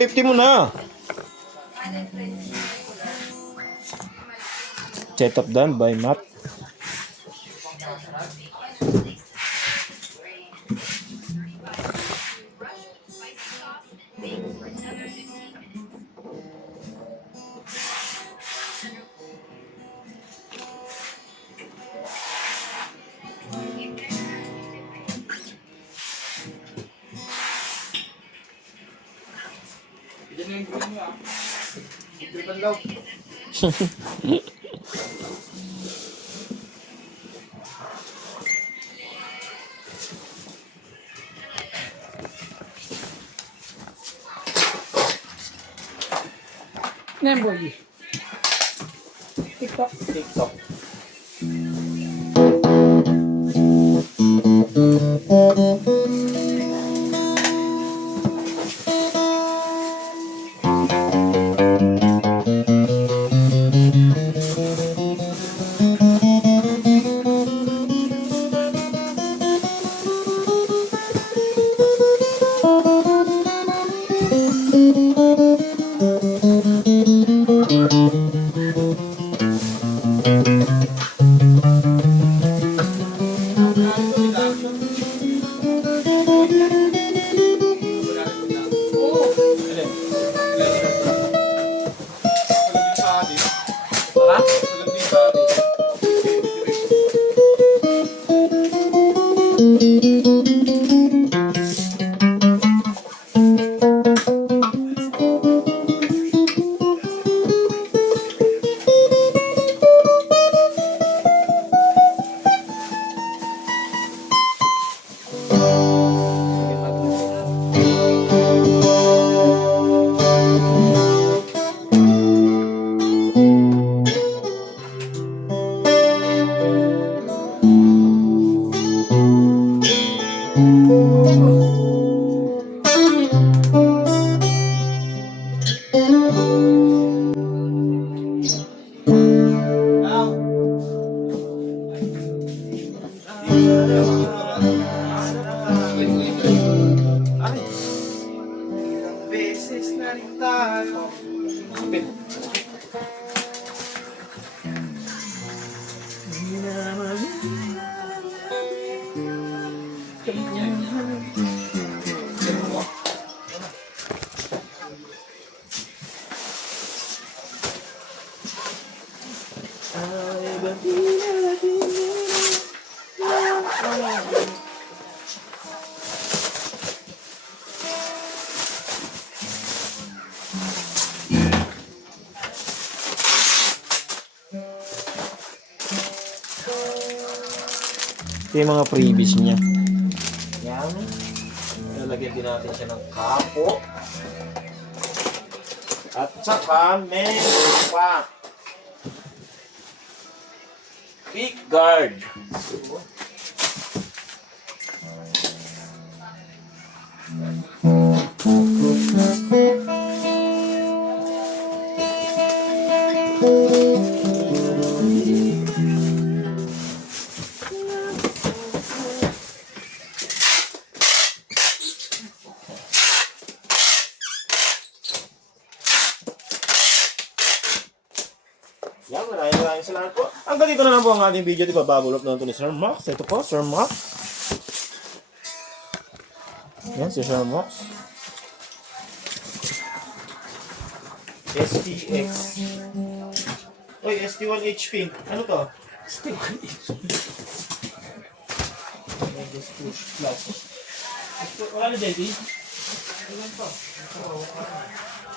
50 mo na. Setup done by Matt. Nemboy. TikTok. TikTok. Beses na rin tayo. Ito yung mga freebies niya. Yan. Lalagyan din natin siya ng kapo. At saka meron pa pick guard. Yan, maraming salamat po. Hanggang dito na lang po ang ating video. Diba, bago up na ito ni Sir Max. Ito po, Sir Max. Yan, si Sir Max. STX. Uy, ST1 HP. Ano to? ST1 HP. Just push plus. Wala na, JD? Ilan to?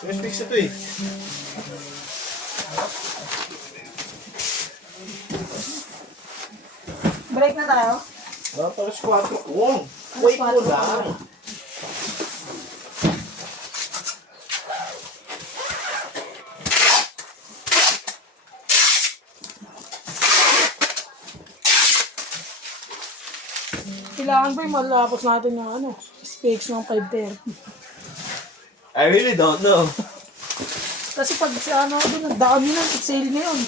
SPX ito eh. Break na tayo. Tapos 4 kung. Wait mo lang. Kailangan ba yung malapos natin yung ano, specs ng 530. I really don't know. Kasi pag sa ano doon, ang dami na, sale ngayon.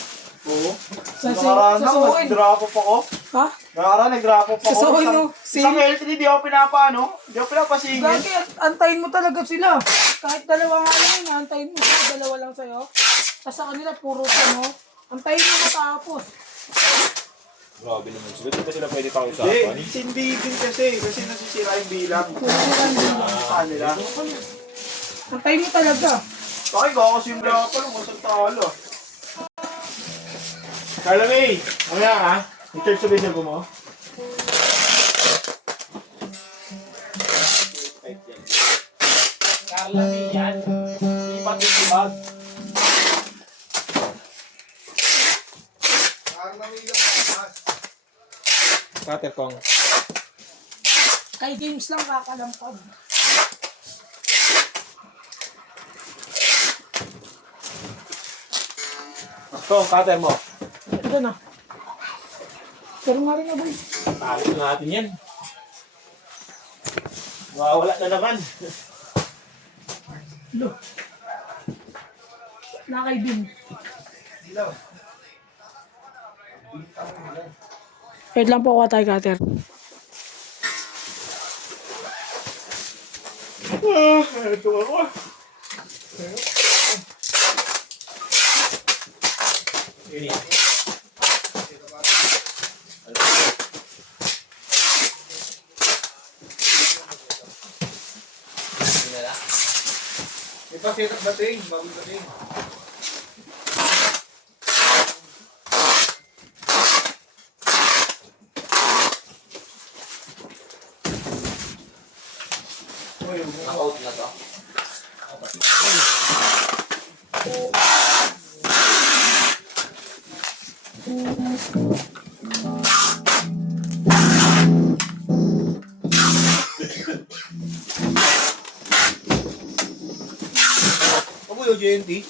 Oo. Sa Nakaraan na, suhin. nag-drop up ako. Ha? Nakaraan, nag-drop up ako. Sa suhin no, Isang sale. L3, di ako pinapa, no? Di ako pinapasingin. Lagi, antayin mo talaga sila. Kahit dalawa nga lang yun, antayin mo siya, dalawa lang sa'yo. Tapos sa kanila, puro ano. Antayin mo matapos. Grabe naman sila. Di ba sila pwede tayo sa Hindi, apan? hindi din kasi nasisira yung bilang. Puro lang din. Kanila. Antayin mo talaga. Bakit ka kasi yung black pa lang, masang talo. Carla May, mamaya ka. I-charge sa visual ko mo. Carla May yan. Lipat yung tibag. Cutter kong. Kay games lang kakalampag. Ito, cutter mo. Ito na. Pero nga rin na boy. Talo na natin yan. Wala na naman. Lo. Nakay Bin. Wait lang po ako tayo cutter. Ito ako. Yun yan. May pasitak bating, bagong bating. Naka-out na to. Ako yung JNT.